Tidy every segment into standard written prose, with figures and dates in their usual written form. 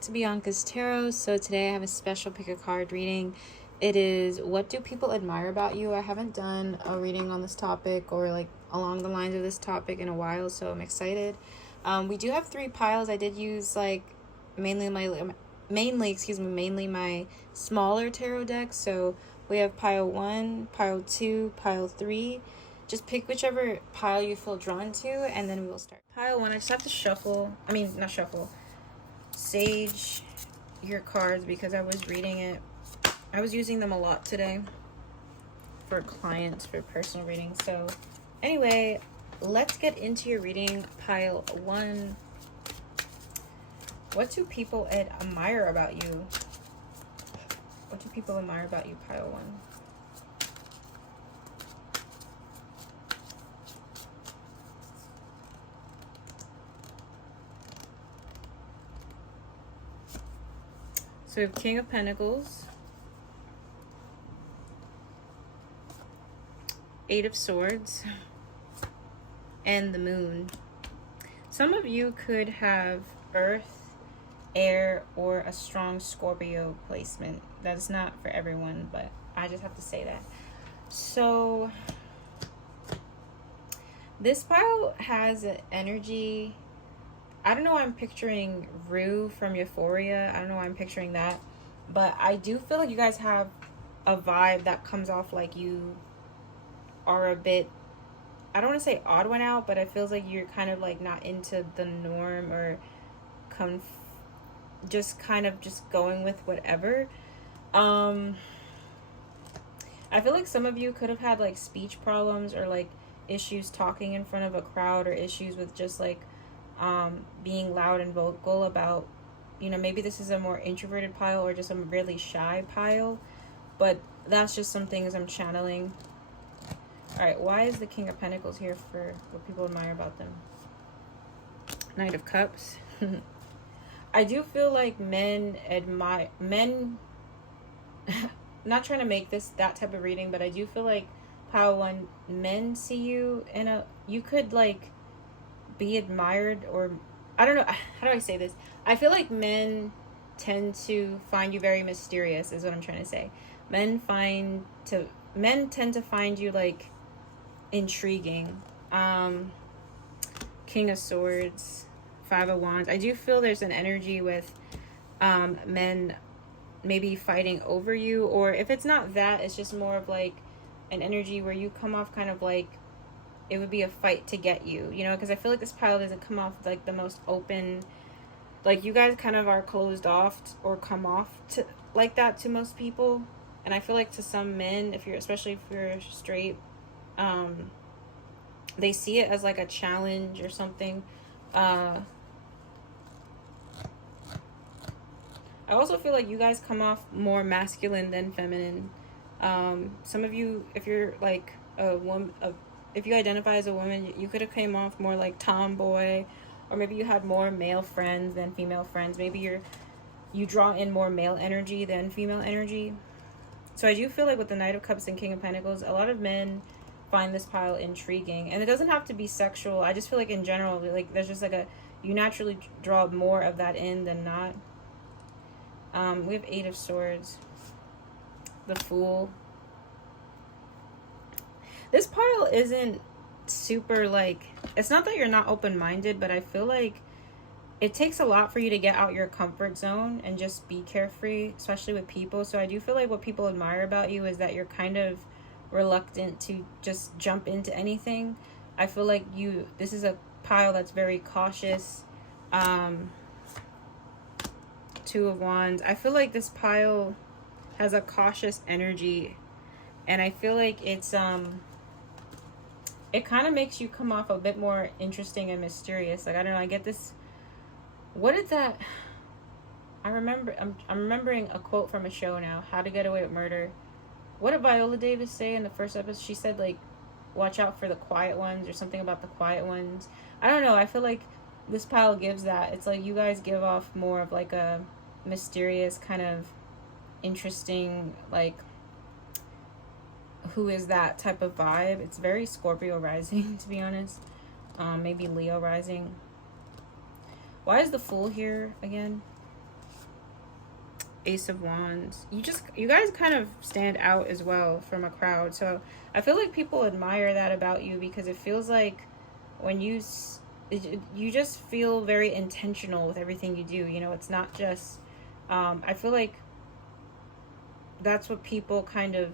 back to Bianca's Tarot. So today I have a special pick a card reading. It is what do people admire about you? I haven't done a reading on this topic or like along the lines of this topic in a while, so I'm excited. We do have 3 piles. I did use like mainly my smaller tarot deck. So we have pile 1, pile 2, pile 3. Just pick whichever pile you feel drawn to, and then we will start. Pile 1, I just have to sage your cards because I was reading it. I was using them a lot today for clients, for personal readings. So anyway, let's get into your reading. Pile 1. What do people admire about you? What do people admire about you, pile 1? So we have King of Pentacles, 8 of Swords, and the Moon. Some of you could have Earth, Air, or a strong Scorpio placement. That's not for everyone, but I just have to say that. So this pile has an energy. I don't know why I'm picturing Rue from Euphoria. I don't know why I'm picturing that. But I do feel like you guys have a vibe that comes off like you are a bit, I don't want to say odd one out, but it feels like you're kind of like not into the norm or just kind of just going with whatever. I feel like some of you could have had like speech problems or like issues talking in front of a crowd, or issues with just like being loud and vocal about, you know, maybe this is a more introverted pile or just a really shy pile, but that's just some things I'm channeling. All right, why is the King of Pentacles here for what people admire about them? Knight of Cups. I do feel like men, not trying to make this that type of reading, but I do feel like pile 1, men see you in a, you could like be admired, or I don't know, how do I say this? I feel like men tend to find you very mysterious is what I'm trying to say. Men tend to find you like intriguing. King of Swords, 5 of Wands. I do feel there's an energy with men maybe fighting over you, or if it's not that, it's just more of like an energy where you come off kind of like it would be a fight to get you, you know, because I feel like this pile doesn't come off like the most open, like you guys kind of are closed off or come off to like that to most people. And I feel like to some men, especially if you're straight, they see it as like a challenge or something. I also feel like you guys come off more masculine than feminine. Some of you, if you're like a woman, if you identify as a woman, you could have came off more like tomboy, or maybe you had more male friends than female friends. Maybe you draw in more male energy than female energy. So I do feel like with the Knight of Cups and King of Pentacles, a lot of men find this pile intriguing, and it doesn't have to be sexual. I just feel like in general, like there's just like you naturally draw more of that in than not. We have 8 of Swords, the Fool. This pile isn't super like, it's not that you're not open-minded, but I feel like it takes a lot for you to get out your comfort zone and just be carefree, especially with people. So I do feel like what people admire about you is that you're kind of reluctant to just jump into anything. I feel like this is a pile that's very cautious. 2 of Wands. I feel like this pile has a cautious energy, and I feel like it's it kind of makes you come off a bit more interesting and mysterious. Like, I don't know, I get this, what is that? I'm remembering a quote from a show now, How to Get Away with Murder. What did Viola Davis say in the first episode? She said like, watch out for the quiet ones, or something about the quiet ones. I don't know, I feel like this pile gives that. It's like you guys give off more of like a mysterious kind of interesting, like who is that type of vibe. It's very Scorpio rising, to be honest. Maybe Leo rising. Why is the Fool here again? Ace of Wands. You guys kind of stand out as well from a crowd. So I feel like people admire that about you, because it feels like when you just feel very intentional with everything you do. You know, it's not just, I feel like that's what people kind of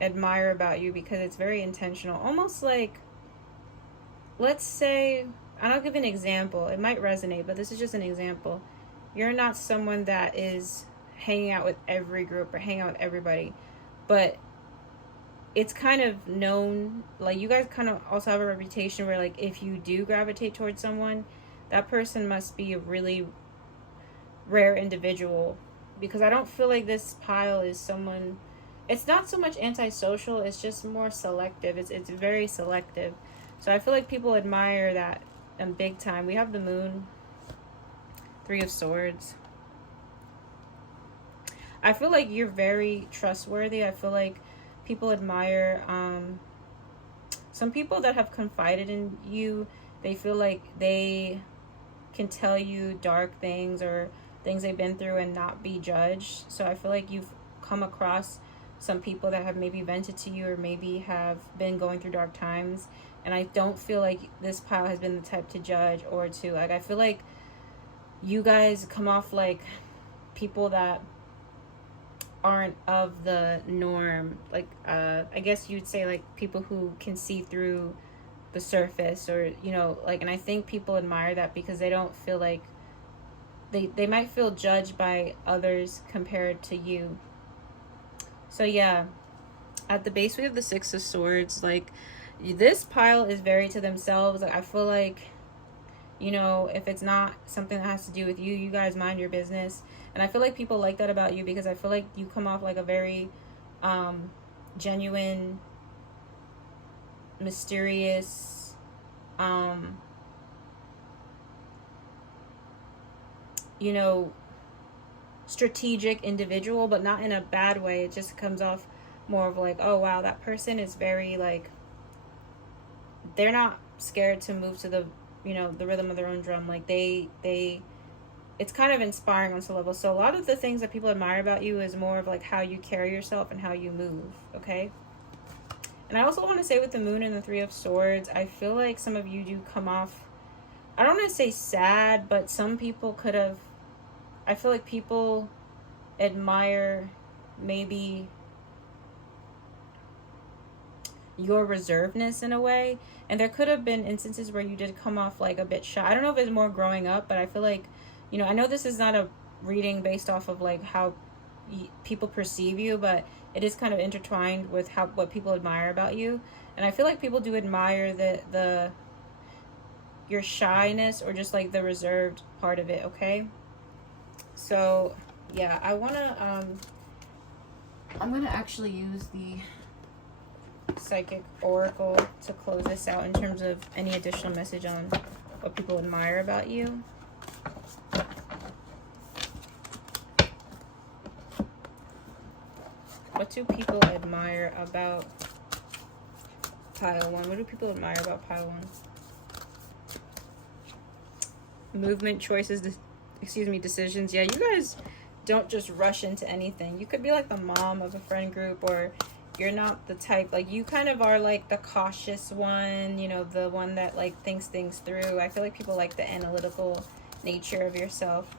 admire about you, because it's very intentional. Almost like, let's say, I'll give an example. It might resonate, but this is just an example. You're not someone that is hanging out with every group or hanging out with everybody, but it's kind of known, like, you guys kind of also have a reputation where, like, if you do gravitate towards someone, that person must be a really rare individual, because I don't feel like this pile is someone, it's not so much antisocial, it's just more selective. It's very selective. So I feel like people admire that big time. We have the Moon, Three of Swords. I feel like you're very trustworthy. I feel like people admire some people that have confided in you. They feel like they can tell you dark things or things they've been through and not be judged. So I feel like you've come across some people that have maybe vented to you or maybe have been going through dark times. And I don't feel like this pile has been the type to judge or to, like, I feel like you guys come off like people that aren't of the norm. Like, I guess you'd say, like, people who can see through the surface, or, you know, like, and I think people admire that because they don't feel like they might feel judged by others compared to you. So yeah, at the base we have the Six of Swords. Like, this pile is very to themselves. Like, I feel like, you know, if it's not something that has to do with you, you guys mind your business. And I feel like people like that about you, because I feel like you come off like a very genuine, mysterious, you know, strategic individual, but not in a bad way. It just comes off more of like, oh wow, that person is very, like, they're not scared to move to the, you know, the rhythm of their own drum. Like, they it's kind of inspiring on some level. So a lot of the things that people admire about you is more of like how you carry yourself and how you move, okay? And I also want to say, with the Moon and the Three of Swords, I feel like some of you do come off, I don't want to say sad, but some people could have, I feel like people admire maybe your reservedness in a way. And there could have been instances where you did come off like a bit shy. I don't know if it's more growing up, but I feel like, you know, I know this is not a reading based off of like how people perceive you, but it is kind of intertwined with what people admire about you. And I feel like people do admire the your shyness, or just like the reserved part of it, okay? So yeah, I'm gonna actually use the Psychic Oracle to close this out in terms of any additional message on what people admire about you. What do people admire about pile one? What do people admire about pile one? Movement, choices, decisions. Yeah, you guys don't just rush into anything. You could be like the mom of a friend group, or you're not the type, like, you kind of are like the cautious one, you know, the one that like thinks things through. I feel like people like the analytical nature of yourself.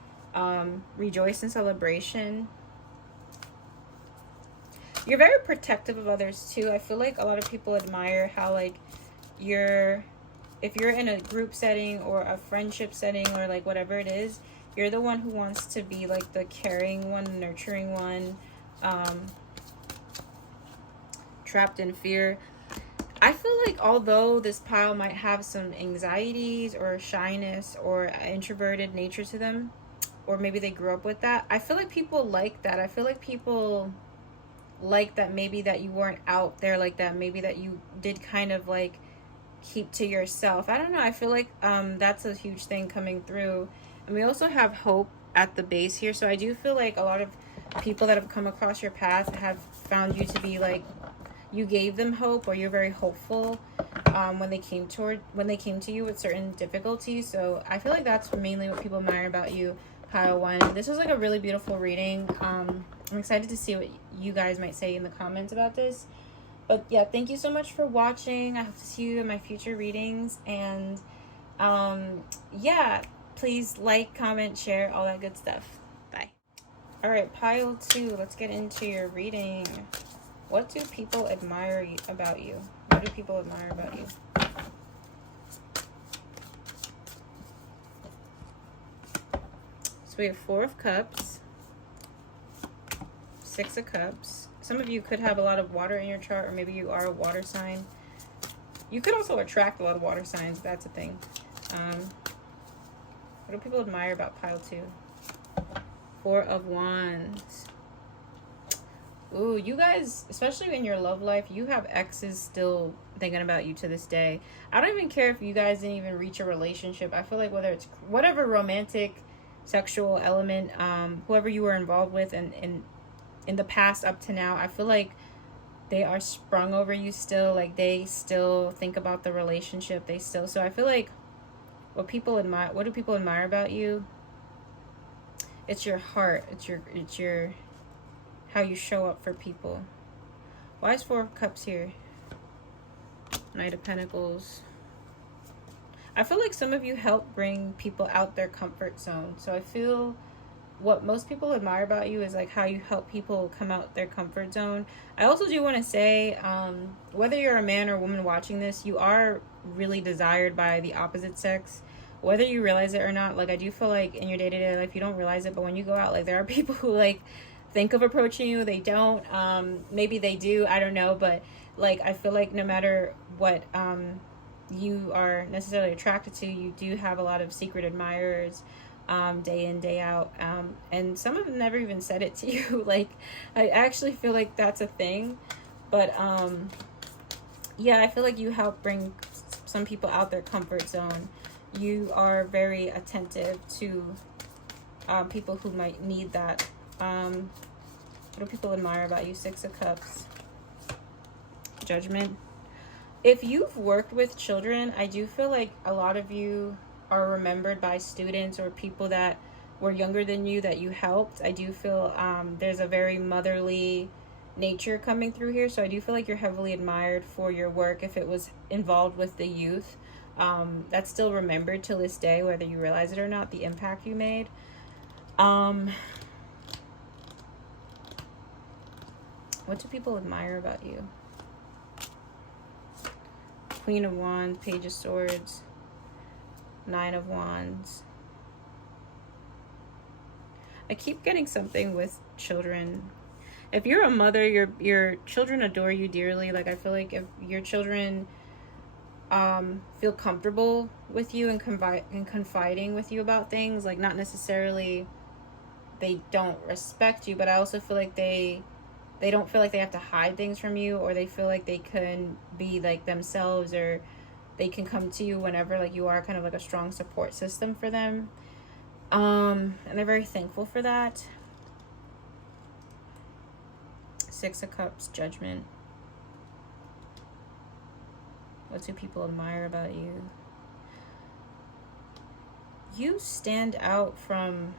Rejoice in celebration. You're very protective of others too. I feel like a lot of people admire how, like, if you're in a group setting or a friendship setting or like whatever it is, you're the one who wants to be like the caring one, nurturing one, trapped in fear. I feel like although this pile might have some anxieties or shyness or introverted nature to them, or maybe they grew up with that, I feel like people like that. I feel like people like that, maybe that you weren't out there like that, maybe that you did kind of like keep to yourself. I don't know, I feel like that's a huge thing coming through. And we also have hope at the base here, so I do feel like a lot of people that have come across your path have found you to be like, you gave them hope, or you're very hopeful when they came to you with certain difficulties. So I feel like that's mainly what people admire about you. pile one. This was like a really beautiful reading. I'm excited to see what you guys might say in the comments about this. But yeah, thank you so much for watching. I hope to see you in my future readings. And yeah, please like, comment, share, all that good stuff. Bye. All right, pile two. Let's get into your reading. What do people admire about you? What do people admire about you? So we have Four of Cups, Six of Cups. Some of you could have a lot of water in your chart, or maybe you are a water sign. You could also attract a lot of water signs. That's a thing. What do people admire about pile two? Four of Wands. Ooh, you guys, especially in your love life, you have exes still thinking about you to this day. I don't even care if you guys didn't even reach a relationship. I feel like whether it's whatever romantic, sexual element, whoever you were involved with and in the past up to now, I feel like they are sprung over you still. Like, they still think about the relationship. They still, so I feel like what do people admire about you? It's your heart. It's your how you show up for people. Why is Four of Cups here? Knight of Pentacles. I feel like some of you help bring people out their comfort zone. So I feel what most people admire about you is like how you help people come out their comfort zone. I also do want to say, whether you're a man or woman watching this, you are really desired by the opposite sex, whether you realize it or not. Like, I do feel like in your day-to-day life you don't realize it, but when you go out, like, there are people who like think of approaching you. They don't, maybe they do, I don't know, but like, I feel like no matter what you are necessarily attracted to, you do have a lot of secret admirers, day in, day out, and some of them never even said it to you. Like, I actually feel like that's a thing. But yeah, I feel like you help bring some people out their comfort zone. You are very attentive to people who might need that. What do people admire about you? Six of Cups, Judgment. If you've worked with children, I do feel like a lot of you are remembered by students or people that were younger than you that you helped. I do feel there's a very motherly nature coming through here. So I do feel like you're heavily admired for your work if it was involved with the youth. That's still remembered till this day, whether you realize it or not, the impact you made. What do people admire about you? Queen of Wands, Page of Swords, Nine of Wands. I keep getting something with children. If you're a mother, your children adore you dearly. Like, I feel like if your children feel comfortable with you and confiding with you about things, like, not necessarily they don't respect you, but I also feel like they don't feel like they have to hide things from you, or they feel like they can be like themselves, or they can come to you whenever. Like, you are kind of like a strong support system for them, and they're very thankful for that. Six of Cups, Judgment. What do people admire about you? You stand out from,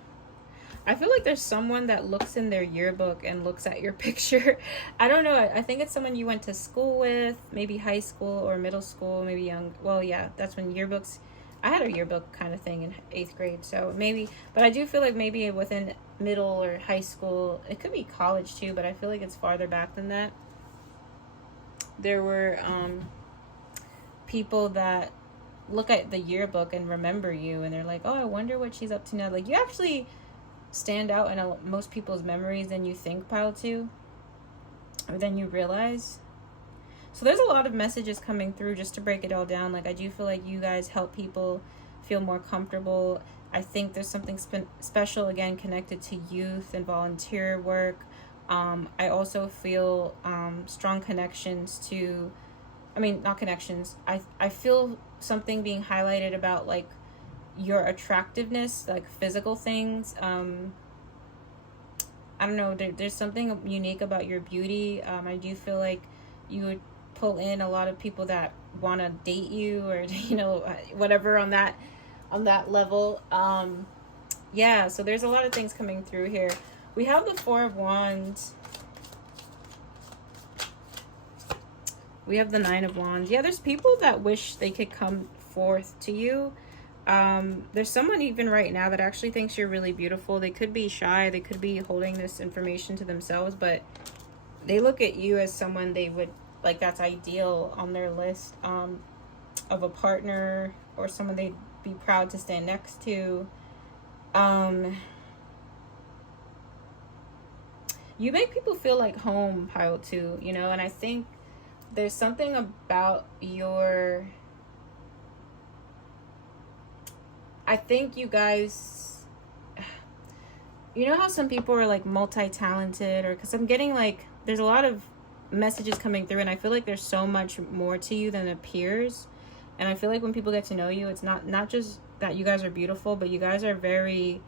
I feel like there's someone that looks in their yearbook and looks at your picture. I don't know. I think it's someone you went to school with, maybe high school or middle school, maybe young. Well, yeah, that's when yearbooks, I had a yearbook kind of thing in 8th grade. So maybe, but I do feel like maybe within middle or high school, it could be college too, but I feel like it's farther back than that. There were people that look at the yearbook and remember you, and they're like, oh, I wonder what she's up to now. Like, you actually stand out in most people's memories than you think, pile two, or than you realize. So there's a lot of messages coming through. Just to break it all down, like, I do feel like you guys help people feel more comfortable. I think there's something special, again, connected to youth and volunteer work. I also feel strong connections to, I mean, not connections, I feel something being highlighted about, like, your attractiveness, like physical things. I don't know, there's something unique about your beauty. I do feel like you would pull in a lot of people that want to date you, or, you know, whatever on that level. Yeah, so there's a lot of things coming through here. We have the Four of Wands. We have the Nine of Wands. Yeah, there's people that wish they could come forth to you. There's someone even right now that actually thinks you're really beautiful. They could be shy. They could be holding this information to themselves, but they look at you as someone they would, like, that's ideal on their list of a partner or someone they'd be proud to stand next to. You make people feel like home, pile 2, you know, and I think there's something about your... I think you guys... You know how some people are like multi-talented, or because I'm getting like, there's a lot of messages coming through and I feel like there's so much more to you than appears. And I feel like when people get to know you, it's not just that you guys are beautiful, but you guys are very,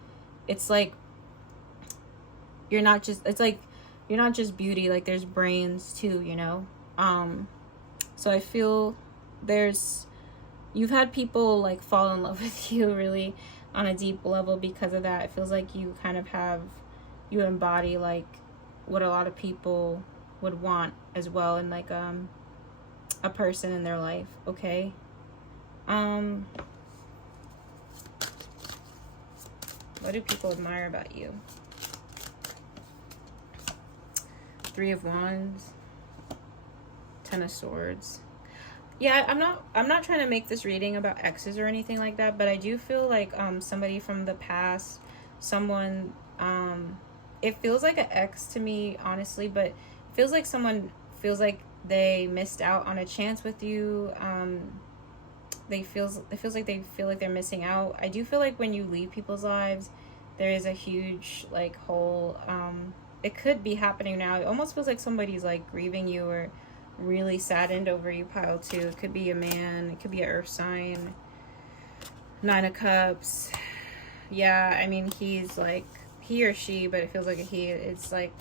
it's like, you're not just, it's like, you're not just beauty, like there's brains too, you know? So I feel you've had people like fall in love with you really on a deep level because of that. It feels like you kind of you embody like what a lot of people would want as well in like a person in their life, okay? What do people admire about you? Three of Wands, Ten of Swords. Yeah, I'm not trying to make this reading about exes or anything like that, but I do feel like somebody from the past, someone, it feels like an ex to me, honestly, but it feels like someone feels like they missed out on a chance with you. It feels like they feel like they're missing out. I do feel like when you leave people's lives, there is a huge like hole. It could be happening now. It almost feels like somebody's like grieving you or really saddened over you, pile 2. It could be a man, it could be an earth sign. Nine of Cups. Yeah, I mean, he's like, he or she, but it feels like a he. It's like,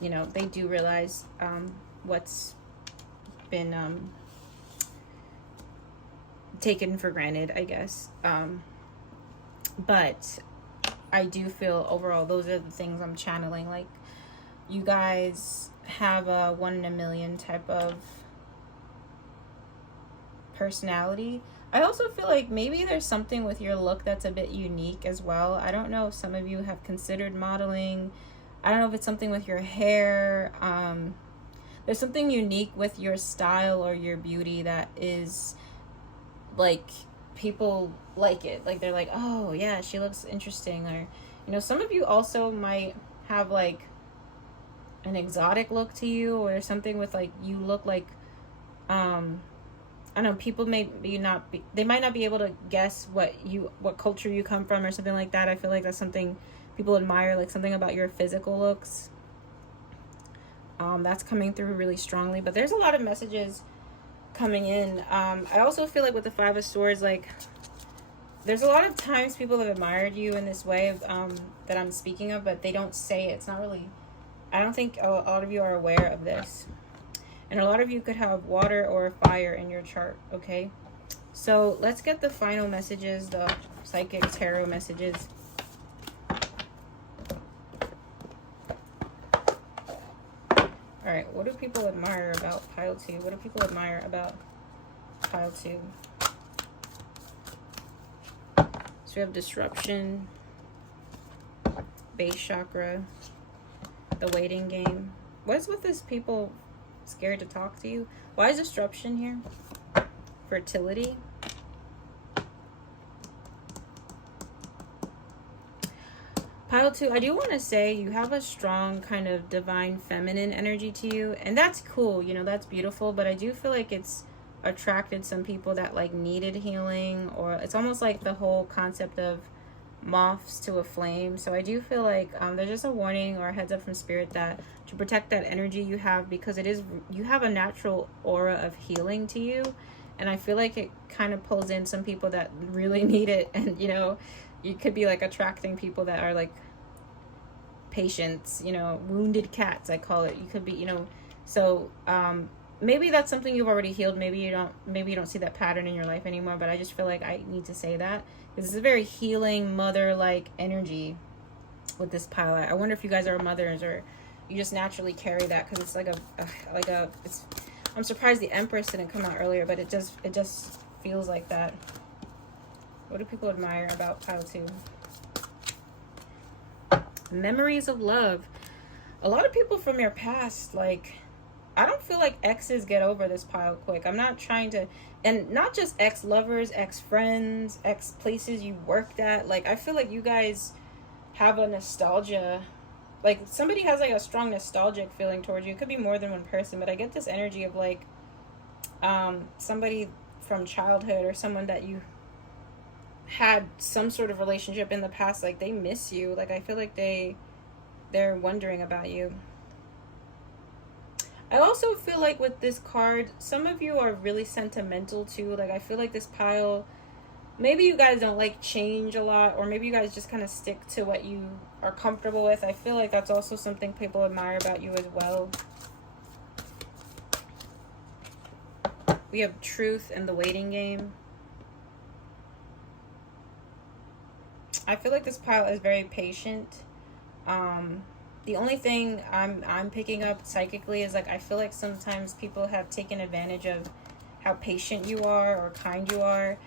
you know, they do realize what's been taken for granted, I guess. But I do feel overall those are the things I'm channeling. Like, you guys have a 1 in a million type of personality. I also feel like maybe there's something with your look that's a bit unique as well. I don't know if some of you have considered modeling. I don't know if it's something with your hair. There's something unique with your style or your beauty that is like, people like it. Like, they're like, oh yeah, she looks interesting. Or, you know, some of you also might have like an exotic look to you, or something with like, you look like, I don't know, people they might not be able to guess what culture you come from or something like that. I feel like that's something people admire, like something about your physical looks. That's coming through really strongly, but there's a lot of messages coming in. I also feel like with the Five of Swords, like there's a lot of times people have admired you in this way that I'm speaking of, but they don't say it. It's not really, I don't think a lot of you are aware of this. And a lot of you could have water or fire in your chart, okay? So let's get the final messages, the psychic tarot messages. All right, what do people admire about pile 2? What do people admire about pile 2? So we have disruption, base chakra, the waiting game. What's with this people scared to talk to you? Why is disruption here? Fertility. Pile 2, I do want to say you have a strong kind of divine feminine energy to you, and that's cool, you know, that's beautiful, but I do feel like it's attracted some people that like needed healing, or it's almost like the whole concept of moths to a flame. So I do feel like there's just a warning or a heads up from spirit that to protect that energy you have, because you have a natural aura of healing to you, and I feel like it kind of pulls in some people that really need it. And you know, you could be like attracting people that are like patients, you know, wounded cats, I call it. You could be, you know, so maybe that's something you've already healed. Maybe you don't see that pattern in your life anymore, but I just feel like I need to say that because it's a very healing mother like energy with this pile. I wonder if you guys are mothers or you just naturally carry that, because it's it's, I'm surprised the Empress didn't come out earlier, but it just feels like that. What do people admire about pile 2? Memories of love. A lot of people from your past, like, I don't feel like exes get over this pile quick. I'm not trying to, and not just ex-lovers, ex-friends, ex-places you worked at. Like, I feel like you guys have a nostalgia, like somebody has like a strong nostalgic feeling towards you. It could be more than one person, but I get this energy of like somebody from childhood or someone that you had some sort of relationship in the past. Like, they miss you. Like, I feel like they're wondering about you. I also feel like with this card, some of you are really sentimental too. Like, I feel like this pile, maybe you guys don't like change a lot, or maybe you guys just kind of stick to what you are comfortable with. I feel like that's also something people admire about you as well. We have truth and the waiting game. I feel like this pile is very patient. The only thing I'm picking up psychically is like, I feel like sometimes people have taken advantage of how patient you are or kind you are.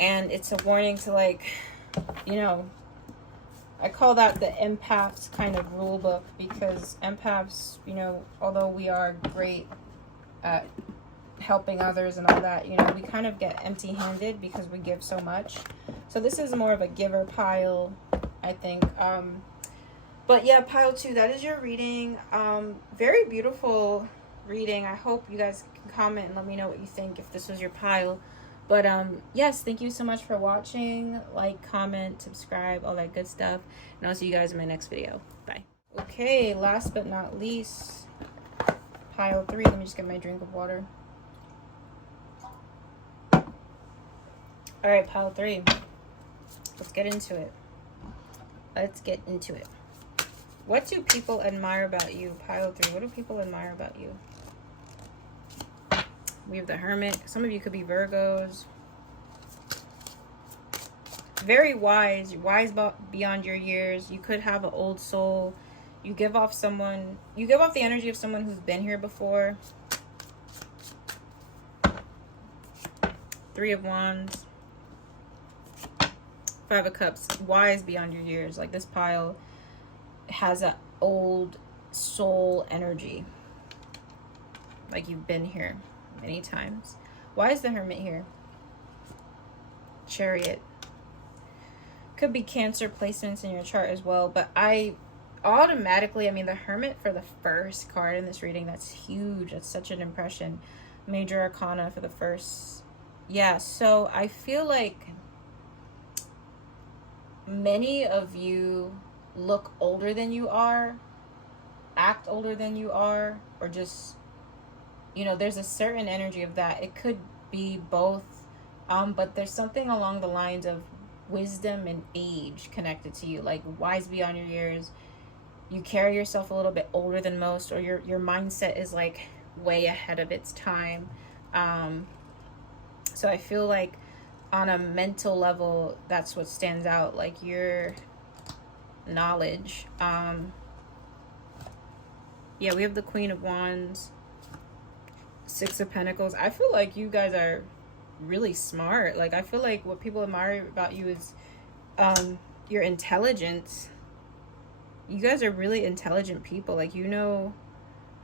And it's a warning to, like, you know, I call that the empaths kind of rule book, because empaths, you know, although we are great at helping others and all that, you know, we kind of get empty-handed because we give so much. So this is more of a giver pile, I think. But yeah, pile 2, that is your reading. Very beautiful reading. I hope you guys can comment and let me know what you think if this was your pile. But yes, thank you so much for watching. Like, comment, subscribe, all that good stuff. And I'll see you guys in my next video. Bye. Okay, last but not least, pile 3. Let me just get my drink of water. All right, pile 3. Let's get into it. Let's get into it. What do people admire about you? Pile 3. What do people admire about you? We have the Hermit. Some of you could be Virgos. Very wise beyond your years. You could have an old soul. You give off the energy of someone who's been here before. 3 of Wands. 5 of Cups. Wise beyond your years. Like, this pile has an old soul energy. Like, you've been here many times. Why is the Hermit here? Chariot. Could be Cancer placements in your chart as well, but I mean, the Hermit for the first card in this reading, that's huge. That's such an impression. Major Arcana for the first. Yeah, so I feel like many of you look older than you are, act older than you are, or just, you know, there's a certain energy of that. It could be both, but there's something along the lines of wisdom and age connected to you, like wise beyond your years. You carry yourself a little bit older than most, or your mindset is like way ahead of its time. So I feel like on a mental level, that's what stands out, like your knowledge. Yeah, we have the Queen of Wands, 6 of Pentacles. I feel like you guys are really smart. Like, I feel like what people admire about you is your intelligence. You guys are really intelligent people. Like, you know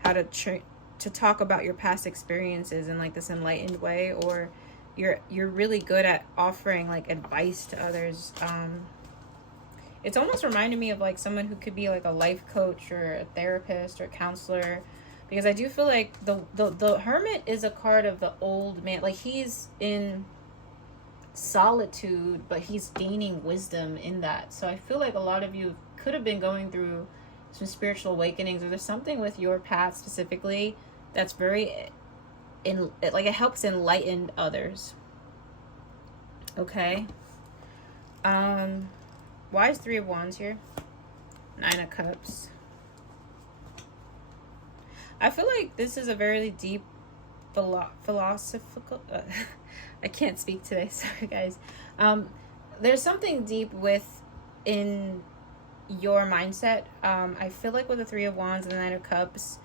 how to talk about your past experiences in like this enlightened way, or you're really good at offering like advice to others. It's almost reminded me of like someone who could be like a life coach or a therapist or counselor, because I do feel like the Hermit is a card of the old man. Like, he's in solitude, but he's gaining wisdom in that. So I feel like a lot of you could have been going through some spiritual awakenings, or there's something with your path specifically that's very like it helps enlighten others. Okay. Why is 3 of Wands here? 9 of Cups. I feel like this is a very deep philosophical. I can't speak today. Sorry, guys. There's something deep in your mindset. I feel like with the Three of Wands and the Nine of Cups,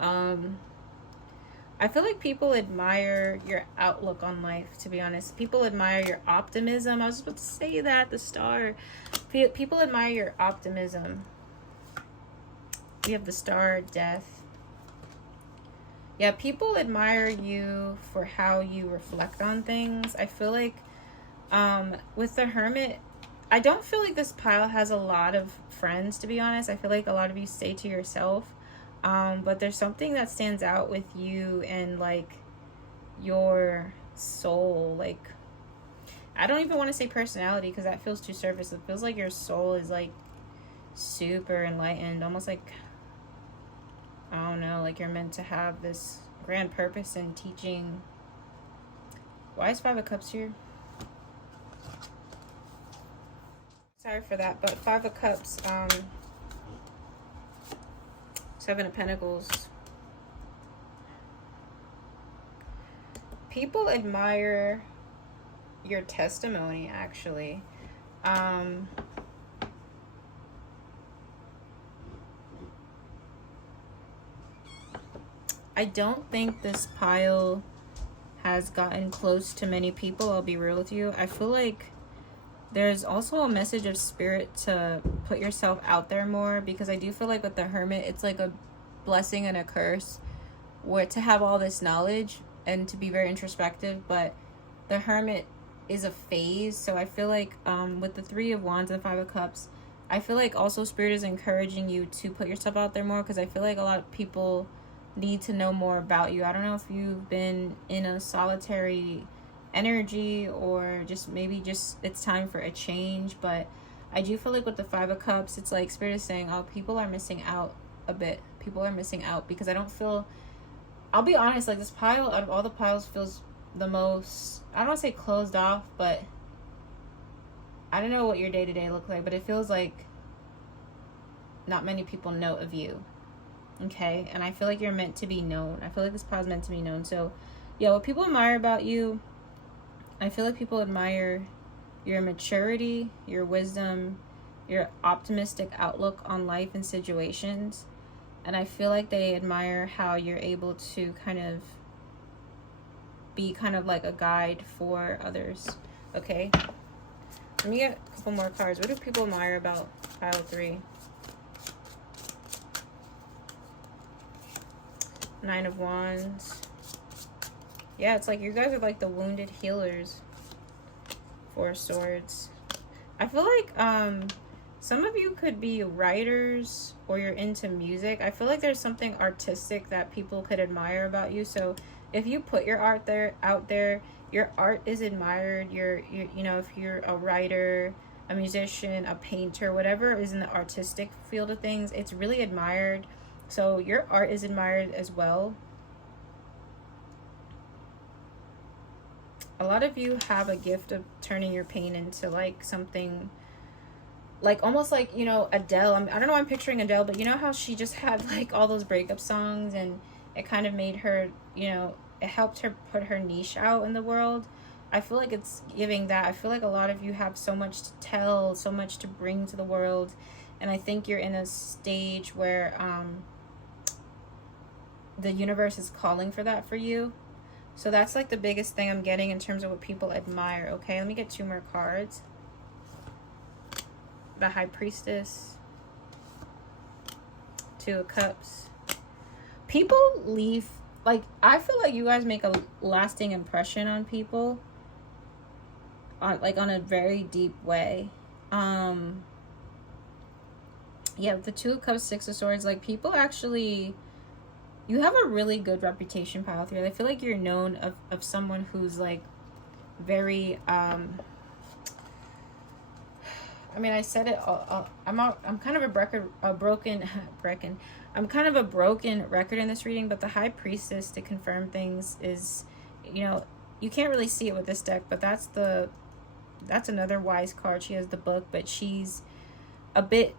I feel like people admire your outlook on life, to be honest. People admire your optimism. I was about to say that, the star. People admire your optimism. You have the Star, Death. Yeah, people admire you for how you reflect on things. I feel like with the Hermit, I don't feel like this pile has a lot of friends, to be honest. I feel like a lot of you stay to yourself. But there's something that stands out with you and like your soul. Like, I don't even want to say personality because that feels too surface. It feels like your soul is like super enlightened, almost like, I don't know, like you're meant to have this grand purpose in teaching. Why is Five of Cups here? Sorry for that, but Five of Cups, Seven of Pentacles. People admire your testimony, actually. I don't think this pile has gotten close to many people, I'll be real with you. I feel like there's also a message of spirit to put yourself out there more, because I do feel like with the Hermit, it's like a blessing and a curse where to have all this knowledge and to be very introspective, but the Hermit is a phase. So I feel like with the Three of Wands and Five of Cups, I feel like also spirit is encouraging you to put yourself out there more, because I feel like a lot of people need to know more about you. I don't know if you've been in a solitary energy or just maybe just it's time for a change, but I do feel like with the Five of Cups, it's like spirit is saying, oh, people are missing out a bit. People are missing out because I don't feel, I'll be honest, like this pile out of all the piles feels the most, I don't want to say closed off, but I don't know what your day-to-day looks like, but it feels like not many people know of you. Okay, and I feel like you're meant to be known. I feel like this pile is meant to be known. So yeah, what people admire about you, I feel like people admire your maturity, your wisdom, your optimistic outlook on life and situations. And I feel like they admire how you're able to kind of be kind of like a guide for others. Okay, let me get a couple more cards. What do people admire about pile 3? Nine of Wands. Yeah, it's like you guys are like the wounded healers. Four of Swords. I feel like some of you could be writers or you're into music. I feel like there's something artistic that people could admire about you. So if you put your art out there, your art is admired. You know, if you're a writer, a musician, a painter, whatever is in the artistic field of things, it's really admired. So your art is admired as well. A lot of you have a gift of turning your pain into like something, like almost like, you know, Adele. I don't know why I'm picturing Adele, but you know how she just had like all those breakup songs and it kind of made her, you know, it helped her put her niche out in the world. I feel like it's giving that. I feel like a lot of you have so much to tell, so much to bring to the world. And I think you're in a stage where the universe is calling for that for you. So that's like the biggest thing I'm getting in terms of what people admire. Okay, let me get 2 more cards. The High Priestess. 2 of Cups. People leave, like, I feel like you guys make a lasting impression on people. Like on a very deep way. Yeah, the 2 of Cups, 6 of Swords, like people actually, you have a really good reputation, pile 3. I feel like you're known of someone who's like very I mean, I said it I'm kind of a broken I'm kind of a broken record in this reading, but the High Priestess, to confirm things, is, you know, you can't really see it with this deck, but that's another wise card. She has the book, but she's a bit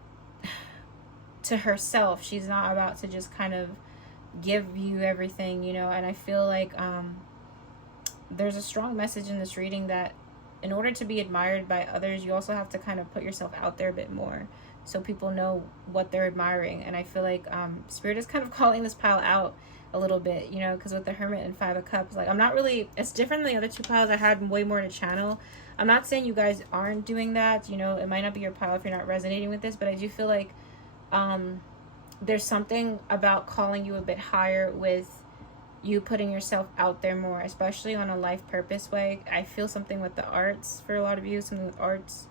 to herself. She's not about to just kind of give you everything, you know. And I feel like there's a strong message in this reading that in order to be admired by others, you also have to kind of put yourself out there a bit more so people know what they're admiring. And I feel like Spirit is kind of calling this pile out a little bit, you know, because with the Hermit and Five of Cups, like, I'm not really, it's different than the other two piles. I had way more to channel. I'm not saying you guys aren't doing that, you know, it might not be your pile if you're not resonating with this, but I do feel like there's something about calling you a bit higher with you putting yourself out there more, especially on a life purpose way. I feel something with the arts for a lot of you, something with arts.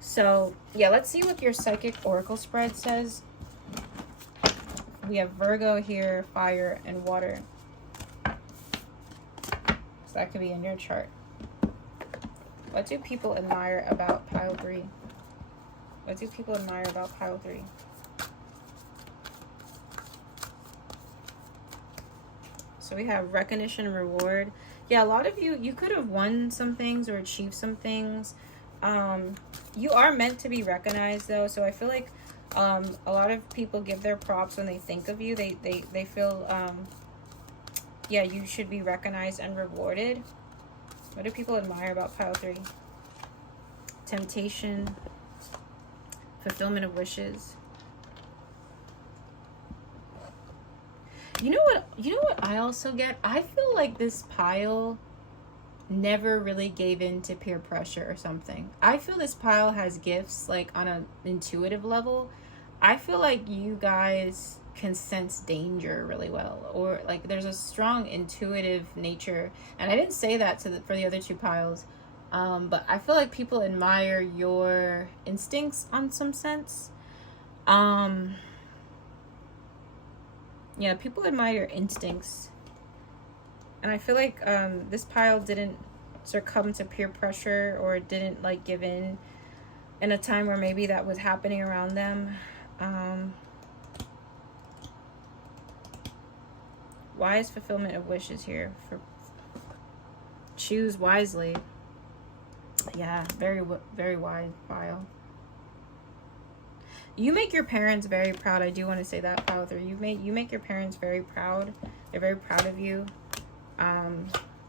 So yeah, let's see what your psychic oracle spread says. We have Virgo here, fire and water, so that could be in your chart. What do people admire about pile 3? What do people admire about pile 3? So we have recognition and reward. Yeah, a lot of you could have won some things or achieved some things. You are meant to be recognized though, so I feel like a lot of people give their props when they think of you. They feel yeah, you should be recognized and rewarded. What do people admire about pile 3? Temptation, fulfillment of wishes. You know what I also get? I feel like this pile never really gave in to peer pressure or something. I feel this pile has gifts, like on an intuitive level. I feel like you guys can sense danger really well, or like there's a strong intuitive nature. And I didn't say that for the other two piles, but I feel like people admire your instincts on some sense. Yeah, people admire your instincts. And I feel like this pile didn't succumb to peer pressure, or didn't like give in a time where maybe that was happening around them. Why is fulfillment of wishes here? For choose wisely. Yeah, very wise pile. You make your parents very proud. I do want to say that, pile 3. You make your parents very proud. They're very proud of you.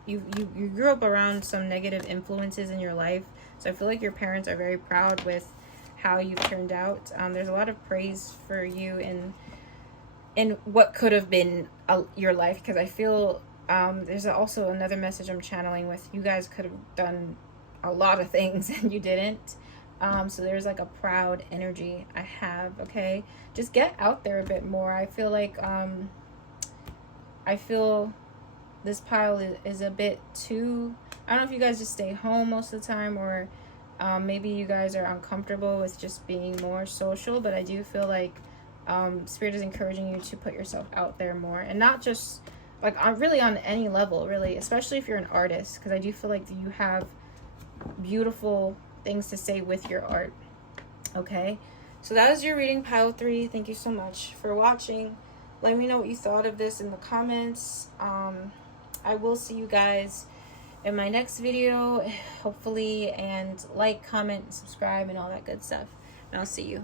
You grew up around some negative influences in your life, so I feel like your parents are very proud with how you've turned out. There's a lot of praise for you in what could have been your life, because I feel there's also another message I'm channeling with you guys could have done a lot of things and you didn't. So there's like a proud energy I have. Okay, just get out there a bit more. I feel like this pile is a bit too, I don't know if you guys just stay home most of the time, or maybe you guys are uncomfortable with just being more social, but I do feel like Spirit is encouraging you to put yourself out there more, and not just like really on any level, really, especially if you're an artist, because I do feel like you have beautiful things to say with your art. Okay, so that is your reading, pile 3. Thank you so much for watching. Let me know what you thought of this in the comments. I will see you guys in my next video, hopefully, and like, comment, subscribe, and all that good stuff. And I'll see you.